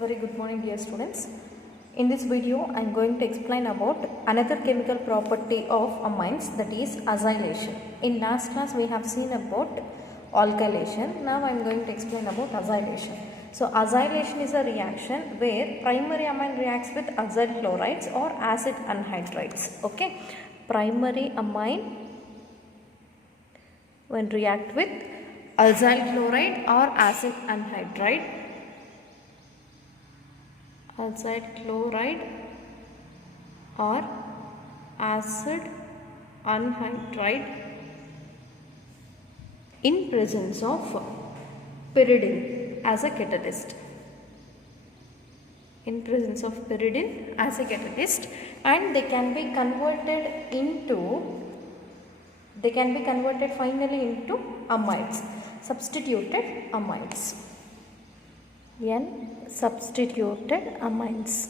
Very good morning, dear students. In this video I am going to explain about another chemical property of amines, that is acylation. In last class we have seen about alkylation. Now I am going to explain about acylation. So acylation is a reaction where primary amine reacts with acyl chlorides or acid anhydrides. Okay, primary amine when react with acyl chloride or acid anhydride, acyl chloride or acid anhydride in presence of pyridine as a catalyst. In presence of pyridine as a catalyst, and they can be converted finally into amides, substituted amides. Substituted amines.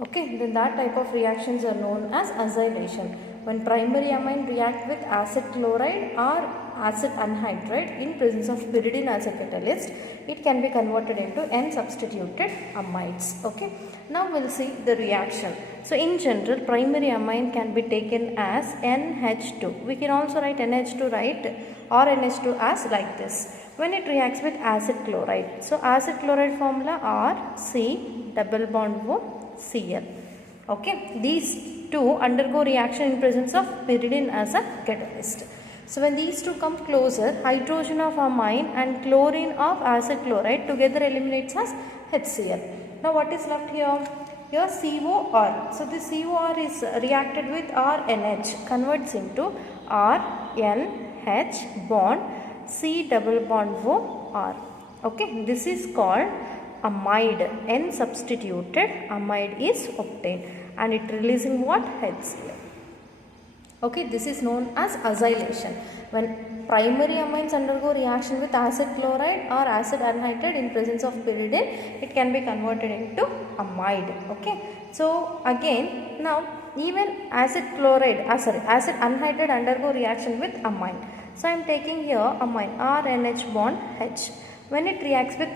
Okay, then that type of reactions are known as acylation. When primary amine react with acid chloride or acid anhydride in presence of pyridine as a catalyst, it can be converted into N-substituted amides. Okay, now we'll see the reaction. So in general, primary amine can be taken as NH2. We can also write NH2 or NH2 as like this. When it reacts with acid chloride, so acid chloride formula R C double bond O Cl. Okay, these two undergo reaction in presence of pyridine as a catalyst. So when these two come closer, hydrogen of amine and chlorine of acid chloride together eliminates as HCl. Now what is left here? Here COR. So this COR is reacted with RNH, converts into RNH bond C double bond O R. Okay, this is called amide. N substituted amide is obtained and it releasing what? HCl. Okay, this is known as acylation. When primary amines undergo reaction with acid chloride or acid anhydride in presence of pyridine, it can be converted into amide. Okay, so again now even acid anhydride undergo reaction with amine. So I am taking here amine RNH bond H. When it reacts with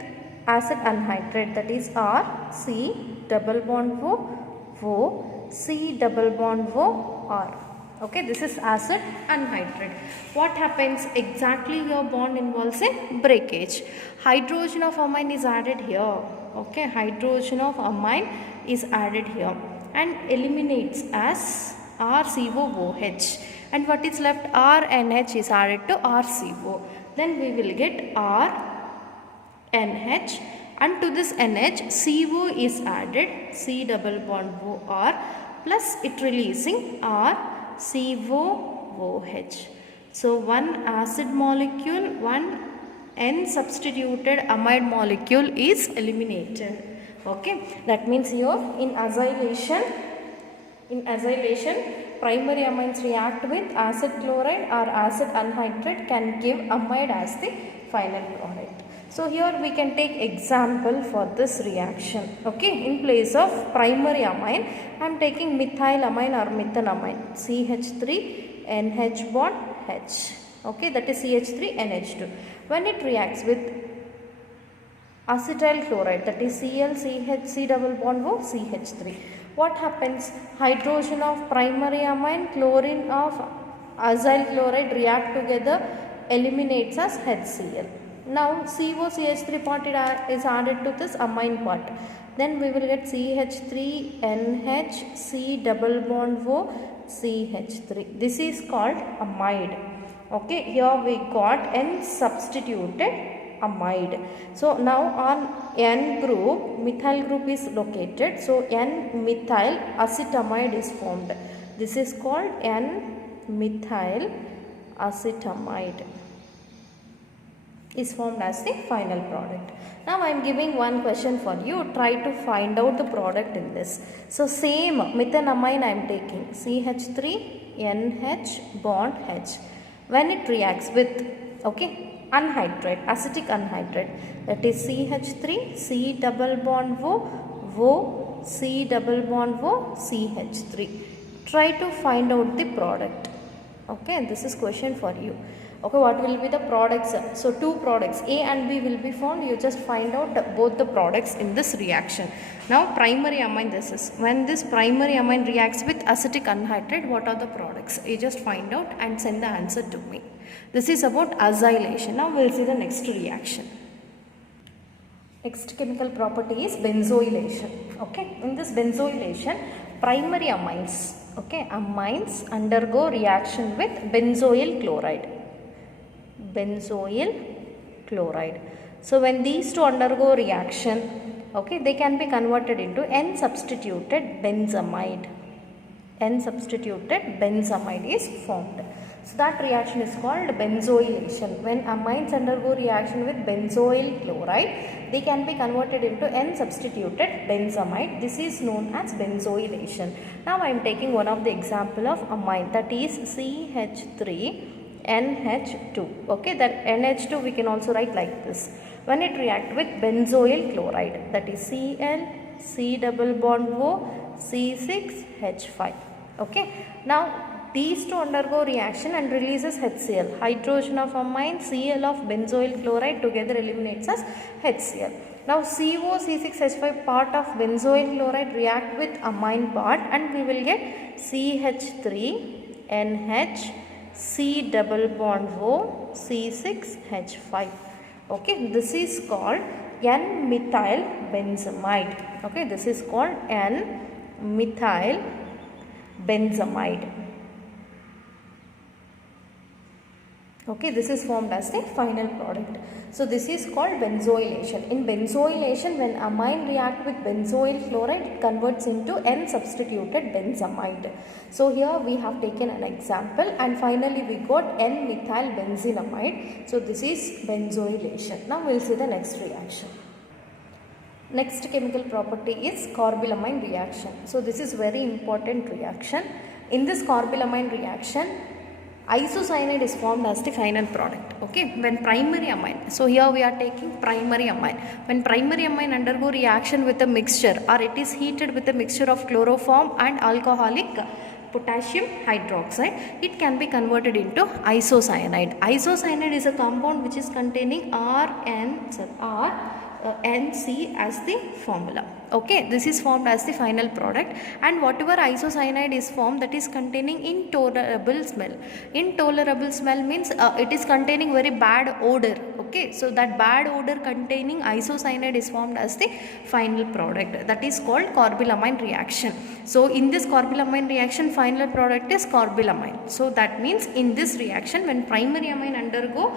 acid anhydride, that is R C double bond O C double bond O R. Okay, this is acid anhydride. What happens exactly here? Bond involves a breakage. Hydrogen of amine is added here. Okay, hydrogen of amine is added here and eliminates as RCOOH. And what is left? RNH is added to RCO. Then we will get RNH, and to this NH CO is added, C double bond OR, plus it releasing RCOOH. So one acid molecule, one N substituted amide molecule is eliminated. Okay, that means here in acylation, primary amines react with acid chloride or acid anhydride can give amide as the final product. So here we can take example for this reaction. Okay, in place of primary amine, I am taking methylamine or methanamine, CH3 NH bond H. Okay, that is CH3 NH2. When it reacts with acetyl chloride, that is Cl CH C double bond O CH3. What happens? Hydrogen of primary amine, chlorine of acyl chloride react together, eliminates as HCl. Now COCH3 part is added to this amine part. Then we will get CH3NH C double bond O CH3. This is called amide. Okay, here we got N substituted amide. So now on N group, methyl group is located. So N-methyl acetamide is formed. This is called N-methyl acetamide is formed as the final product. Now I am giving one question for you. Try to find out the product in this. So same methanamine I am taking, CH3NH bond H. When it reacts with, okay, anhydride, acetic anhydride, that is CH3 C double bond O C double bond O CH3. Try to find out the product. Okay, this is question for you. Okay, what will be the products? So two products A and B will be found. You just find out both the products in this reaction. Now primary amine, this is when this primary amine reacts with acetic anhydride, what are the products? You just find out and send the answer to me. This is about acylation. Now we will see the next reaction. Next chemical property is benzoylation. Okay, in this benzoylation, primary amines, okay, amines undergo reaction with benzoyl chloride. Benzoyl chloride. So when these two undergo reaction, okay, they can be converted into N-substituted benzamide. N-substituted benzamide is formed. So that reaction is called benzoylation. When amines undergo reaction with benzoyl chloride, they can be converted into N-substituted benzamide. This is known as benzoylation. Now I am taking one of the example of amine, that is CH3 NH2. Okay, that NH2 we can also write like this. When it react with benzoyl chloride, that is Cl, C double bond O, C6H5. Okay, now these two undergo reaction and releases HCl. Hydrogen of amine, Cl of benzoyl chloride together eliminates as HCl. Now CO, C6H5 part of benzoyl chloride react with amine part and we will get CH3 NH C double bond O, C6H5. Okay, this is called N-methyl benzamide. Okay, this is called N-methyl benzamide. Okay, this is formed as the final product. So this is called benzoylation. In benzoylation, when amine react with benzoyl chloride, it converts into N-substituted benzamide. So here we have taken an example and finally we got N-methyl benzenamide. So this is benzoylation. Now we will see the next reaction. Next chemical property is carbylamine reaction. So this is very important reaction. In this carbylamine reaction, isocyanide is formed as the final product. Okay, when primary amine, so here we are taking primary amine. When primary amine undergo reaction with a mixture or it is heated with a mixture of chloroform and alcoholic potassium hydroxide, it can be converted into isocyanide. Isocyanide is a compound which is containing NC as the formula. Okay, this is formed as the final product, and whatever isocyanide is formed, that is containing intolerable smell. Intolerable smell means it is containing very bad odor. Okay, so that bad odor containing isocyanide is formed as the final product. That is called carbylamine reaction. So in this carbylamine reaction, final product is carbylamine. So that means in this reaction, when primary amine undergo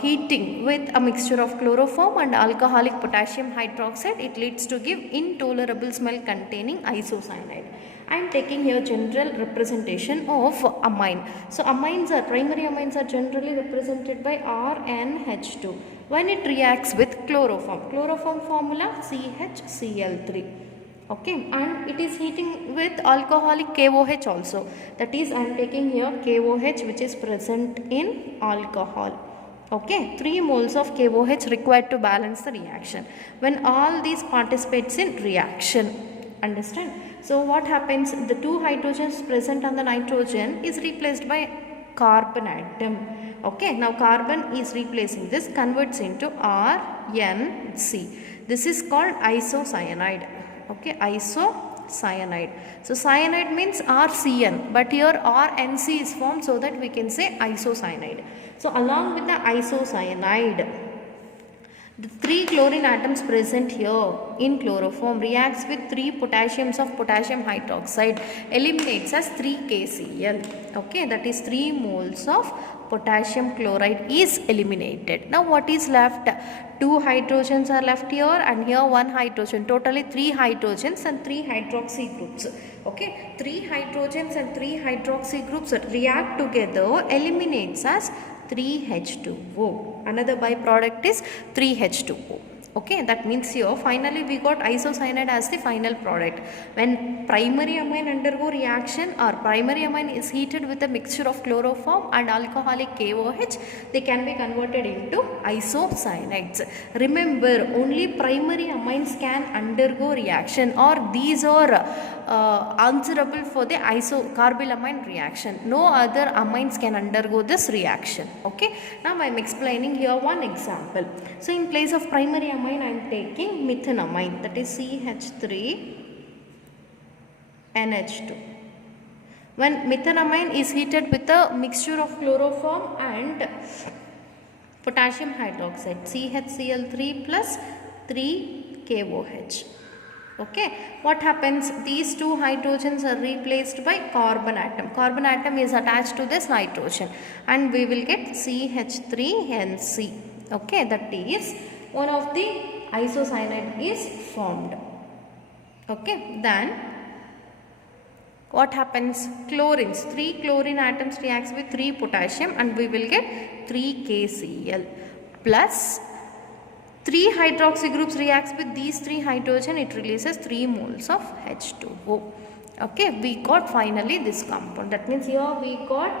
heating with a mixture of chloroform and alcoholic potassium hydroxide, it leads to give intolerable smell containing isocyanide. I am taking here general representation of amine. So amines are, primary amines are generally represented by RNH2 when it reacts with chloroform. Chloroform formula CHCl3. Okay, and it is heating with alcoholic KOH also. That is, I am taking here KOH which is present in alcohol. Okay, 3 moles of KOH required to balance the reaction. When all these participates in reaction, understand? So what happens? The 2 hydrogens present on the nitrogen is replaced by carbon atom. Okay, now carbon is replacing this, converts into RNC. This is called isocyanide. Okay, isocyanide. So cyanide means RCN, but here RNC is formed so that we can say isocyanide. So along with the isocyanide, the 3 chlorine atoms present here in chloroform reacts with 3 potassiums of potassium hydroxide, eliminates as 3 KCl. Okay, that is 3 moles of potassium chloride is eliminated. Now what is left? 2 hydrogens are left here and here 1 hydrogen. Totally 3 hydrogens and 3 hydroxy groups. Okay, 3 hydrogens and 3 hydroxy groups react together, eliminates as 3H2O. Another byproduct is 3H2O. Okay, that means here finally we got isocyanide as the final product. When primary amine undergo reaction or primary amine is heated with a mixture of chloroform and alcoholic KOH, they can be converted into isocyanides. Remember, only primary amines can undergo reaction, or these are answerable for the isocarbylamine reaction. No other amines can undergo this reaction. Okay, now I am explaining here one example. So in place of primary amine I am taking methenamine, that is CH3NH2. When methenamine is heated with a mixture of chloroform and potassium hydroxide, CHCl3 plus 3KOH. Okay, what happens? These two hydrogens are replaced by carbon atom. Carbon atom is attached to this nitrogen and we will get CH3NC. Okay, that is one of the isocyanide is formed. Okay, then what happens? Chlorines, 3 chlorine atoms reacts with 3 potassium and we will get 3KCl plus 3 hydroxy groups reacts with these 3 hydrogen, it releases 3 moles of H2O. Okay, we got finally this compound. That means here we got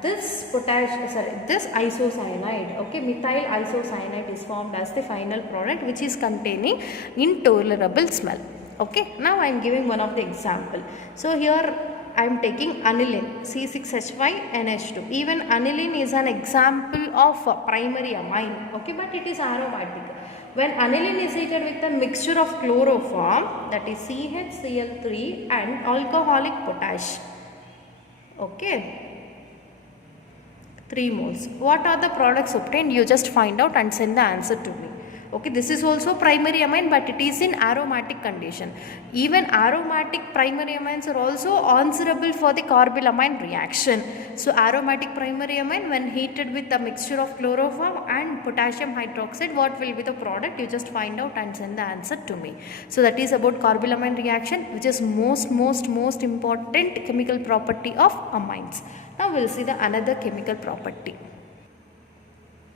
this this isocyanide. Okay, methyl isocyanide is formed as the final product, which is containing intolerable smell. Okay, now I am giving one of the example. So here I am taking aniline, C6H5NH2. Even aniline is an example of primary amine. Okay, but it is aromatic. When aniline is heated with a mixture of chloroform, that is CHCl3 and alcoholic potash. Okay, 3 moles. What are the products obtained? You just find out and send the answer to me. Okay, this is also primary amine, but it is in aromatic condition. Even aromatic primary amines are also answerable for the carbylamine reaction. So aromatic primary amine, when heated with a mixture of chloroform and potassium hydroxide, what will be the product? You just find out and send the answer to me. So that is about carbylamine reaction, which is most important chemical property of amines. Now we will see the another chemical property.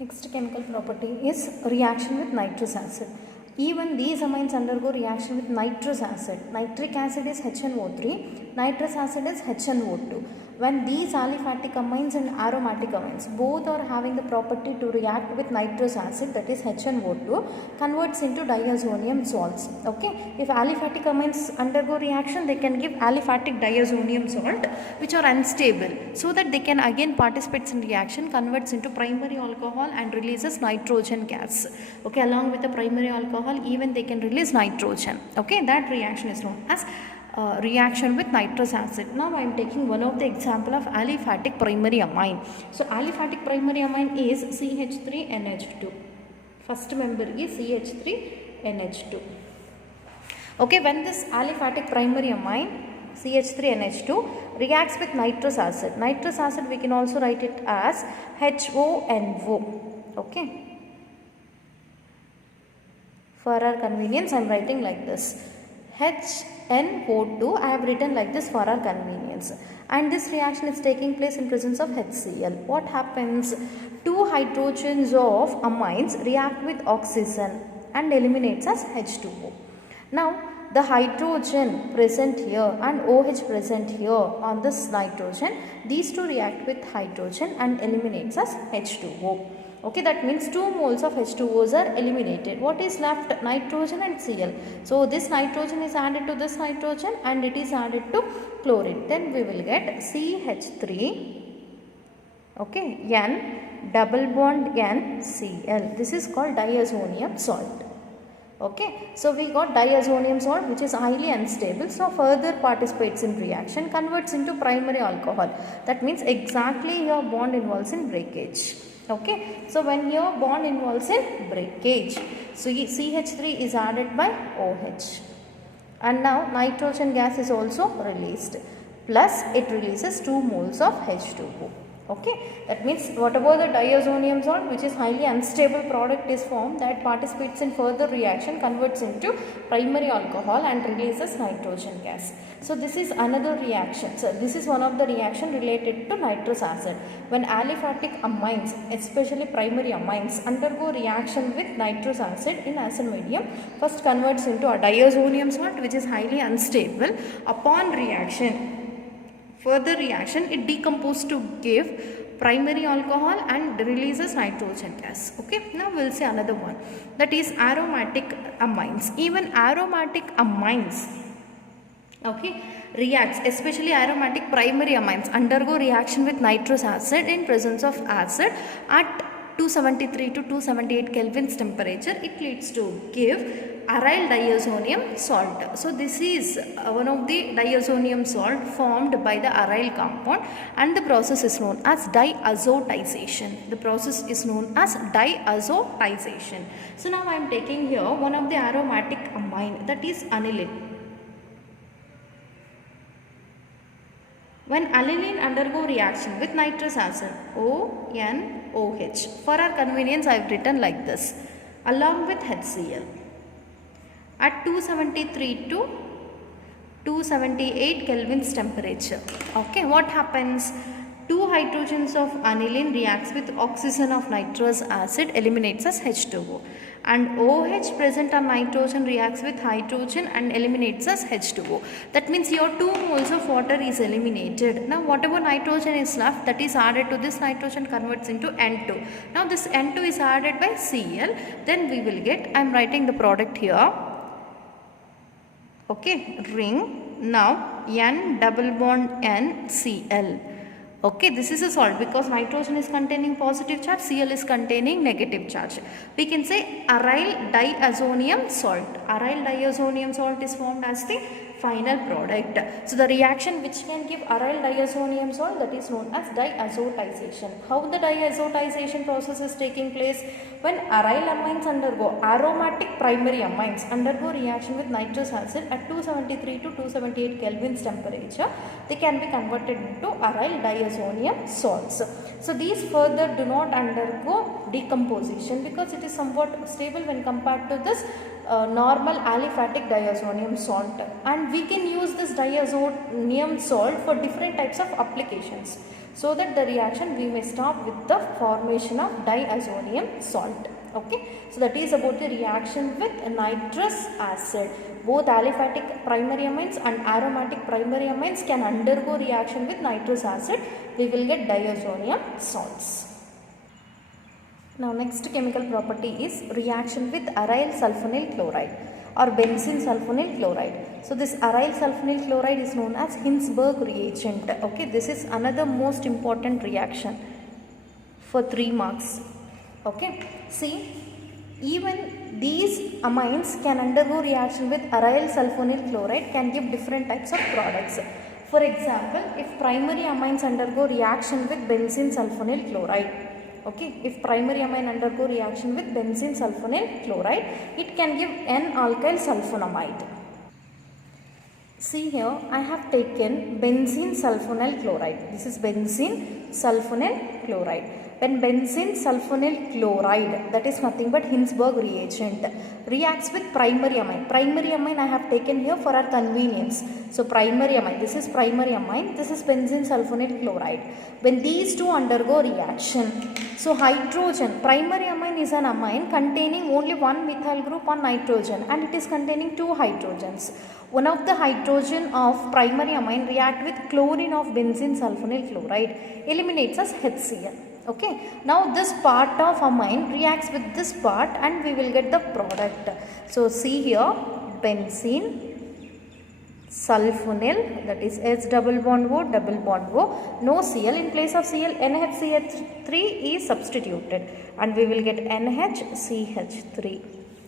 Next chemical property is reaction with nitrous acid. Even these amines undergo reaction with nitrous acid. Nitric acid is HNO3, nitrous acid is HNO2. When these aliphatic amines and aromatic amines both are having the property to react with nitrous acid, that is HNO2, converts into diazonium salts. Okay, if aliphatic amines undergo reaction, they can give aliphatic diazonium salt, which are unstable, so that they can again participate in reaction, converts into primary alcohol and releases nitrogen gas. Okay, along with the primary alcohol, even they can release nitrogen. Okay, that reaction is known as reaction with nitrous acid. Now I am taking one of the example of aliphatic primary amine. So aliphatic primary amine is CH3NH2. First member is CH3NH2. Okay, when this aliphatic primary amine CH3NH2 reacts with nitrous acid. Nitrous acid we can also write it as HONO. Okay. For our convenience I am writing like this. HNO2 I have written like this for our convenience, and this reaction is taking place in presence of HCl. What happens? 2 hydrogens of amines react with oxygen and eliminates as H2O. Now the hydrogen present here and OH present here on this nitrogen, these two react with hydrogen and eliminates as H2O. Okay, that means 2 moles of H2Os are eliminated. What is left? Nitrogen and Cl. So this nitrogen is added to this nitrogen and it is added to chlorine. Then we will get CH3, okay, N double bond N Cl. This is called diazonium salt. Okay, so we got diazonium salt, which is highly unstable, so further participates in reaction, converts into primary alcohol. That means exactly your bond involves in breakage. Okay, so when your bond involves in breakage, so CH3 is added by OH, and now nitrogen gas is also released, plus it releases 2 moles of H2O. Okay, that means whatever the diazonium salt which is highly unstable product is formed, that participates in further reaction, converts into primary alcohol and releases nitrogen gas. So this is another reaction. So this is one of the reaction related to nitrous acid. When aliphatic amines, especially primary amines, undergo reaction with nitrous acid in acid medium, first converts into a diazonium salt which is highly unstable. Upon reaction, further reaction, it decomposes to give primary alcohol and releases nitrogen gas. Okay, now we'll see another one, that is aromatic amines. Even aromatic amines, okay, reacts, especially aromatic primary amines, undergo reaction with nitrous acid in presence of acid at 273 to 278 Kelvin's temperature. It leads to give aryl diazonium salt. So this is one of the diazonium salt formed by the aryl compound, and the process is known as diazotization. The process is known as diazotization. So now I am taking here one of the aromatic amine, that is aniline. When aniline undergo reaction with nitrous acid, ONOH, for our convenience I have written like this, along with HCl, at 273 to 278 Kelvin's temperature. Okay, what happens? Two hydrogens of aniline reacts with oxygen of nitrous acid, eliminates as H2O, and OH present on nitrogen reacts with hydrogen and eliminates as H2O. That means your 2 moles of water is eliminated. Now whatever nitrogen is left, that is added to this nitrogen, converts into N2. Now this N2 is added by Cl, then we will get, I am writing the product here, okay, ring. Now N double bond N Cl. Okay, this is a salt because nitrogen is containing positive charge, Cl is containing negative charge. We can say aryl diazonium salt. Aryl diazonium salt is formed as the final product. So the reaction which can give aryl diazonium salt, that is known as diazotization. How the diazotization process is taking place? When aryl amines undergo, aromatic primary amines undergo reaction with nitrous acid at 273 to 278 Kelvin's temperature, they can be converted into aryl diazonium salts. So these further do not undergo decomposition because it is somewhat stable when compared to this normal aliphatic diazonium salt, and we can use this diazonium salt for different types of applications, so that the reaction we may stop with the formation of diazonium salt. Okay, so that is about the reaction with nitrous acid. Both aliphatic primary amines and aromatic primary amines can undergo reaction with nitrous acid. We will get diazonium salts. Now next chemical property is reaction with aryl sulfonyl chloride or benzene sulfonyl chloride. So this aryl sulfonyl chloride is known as Hinsberg reagent. Okay, this is another most important reaction for 3 marks. Okay, see, even these amines can undergo reaction with aryl sulfonyl chloride, can give different types of products. For example, if primary amines undergo reaction with benzene sulfonyl chloride, okay, if primary amine undergo reaction with benzene sulfonyl chloride, it can give N-alkyl sulfonamide. See here, I have taken benzene sulfonyl chloride. This is benzene sulfonyl chloride. When benzene sulfonyl chloride, that is nothing but Hinsberg reagent, reacts with primary amine. Primary amine I have taken here for our convenience. So primary amine, this is primary amine, this is benzene sulfonyl chloride. When these two undergo reaction, so hydrogen, primary amine is an amine containing only one methyl group on nitrogen, and it is containing 2 hydrogens. One of the hydrogen of primary amine react with chlorine of benzene sulfonyl chloride, eliminates as HCl. Okay, now this part of amine reacts with this part and we will get the product. So see here, benzene sulfonyl, that is H double bond O, no Cl, in place of Cl NHCH3 is substituted and we will get NHCH3.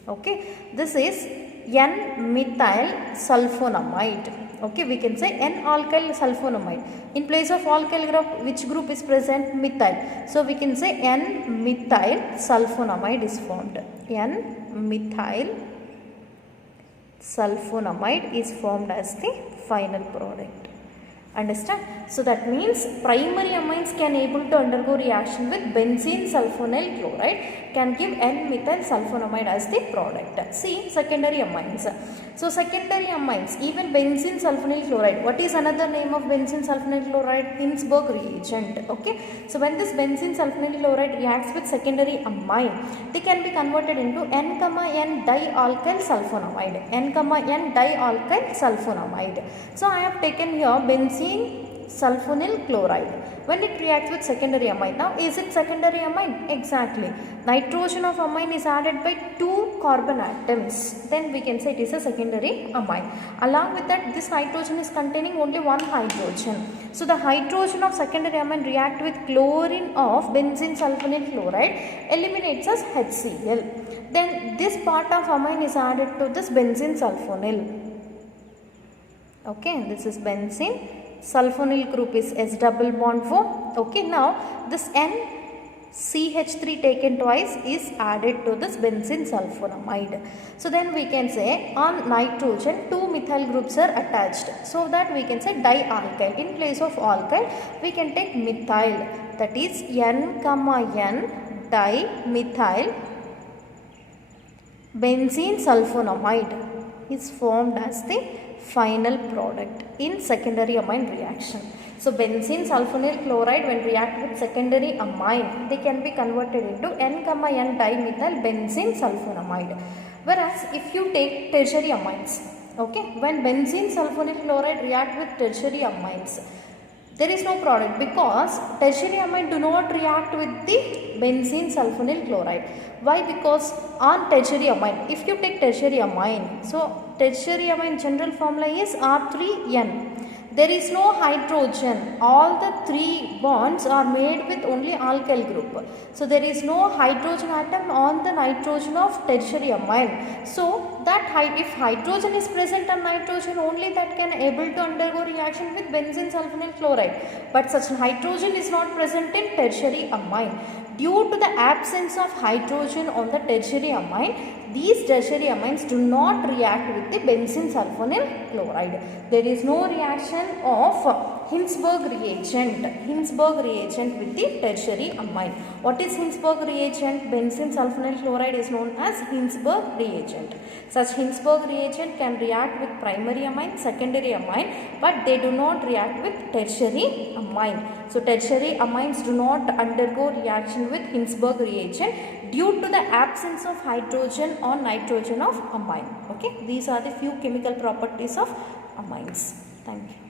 Okay, this is N-methyl sulfonamide. Okay, we can say N-alkyl sulfonamide. In place of alkyl group, which group is present? Methyl. So we can say N-methyl sulfonamide is formed. N-methyl sulfonamide is formed as the final product. Understand? So that means primary amines can able to undergo reaction with benzene sulfonyl chloride, can give N-methyl sulfonamide as the product. See secondary amines. So secondary amines, even benzene sulfonyl chloride. What is another name of benzene sulfonyl chloride? Hinsberg reagent. Okay. So when this benzene sulfonyl chloride reacts with secondary amine, they can be converted into N, dialkyl sulfonamide. N, dialkyl sulfonamide. So I have taken here benzene sulfonyl chloride. When it reacts with secondary amine, now is it secondary amine? Exactly. Nitrogen of amine is added by 2 carbon atoms. Then we can say it is a secondary amine. Along with that, this nitrogen is containing only 1 hydrogen. So the hydrogen of secondary amine react with chlorine of benzene sulfonyl chloride, eliminates as HCl. Then this part of amine is added to this benzene sulfonyl. Okay, this is benzene. Sulfonyl group is S double bond 4. Okay, now this NCH3 taken twice is added to this benzene sulfonamide. So then we can say on nitrogen 2 methyl groups are attached. So that we can say dialkyl. In place of alkyl, we can take methyl. That is N, N dimethyl benzene sulfonamide is formed as the final product in secondary amine reaction. So benzene sulfonyl chloride when react with secondary amine, they can be converted into N, dimethyl benzene sulfonamide. Whereas if you take tertiary amines, okay, when benzene sulfonyl chloride react with tertiary amines, there is no product because tertiary amine do not react with the benzene sulfonyl chloride. Why? Because on tertiary amine, if you take tertiary amine, so tertiary amine general formula is R3N. There is no hydrogen. All the 3 bonds are made with only alkyl group. So there is no hydrogen atom on the nitrogen of tertiary amine. So that if hydrogen is present on nitrogen, only that can able to undergo reaction with benzene sulfonyl chloride. But such hydrogen is not present in tertiary amine. Due to the absence of hydrogen on the tertiary amine, these tertiary amines do not react with the benzene sulfonyl chloride. There is no reaction of Hinsberg reagent with the tertiary amine. What is Hinsberg reagent? Benzene sulfonyl chloride is known as Hinsberg reagent. Such Hinsberg reagent can react with primary amine, secondary amine, but they do not react with tertiary amine. So tertiary amines do not undergo reaction with Hinsberg reagent due to the absence of hydrogen or nitrogen of amine. Okay, these are the few chemical properties of amines. Thank you.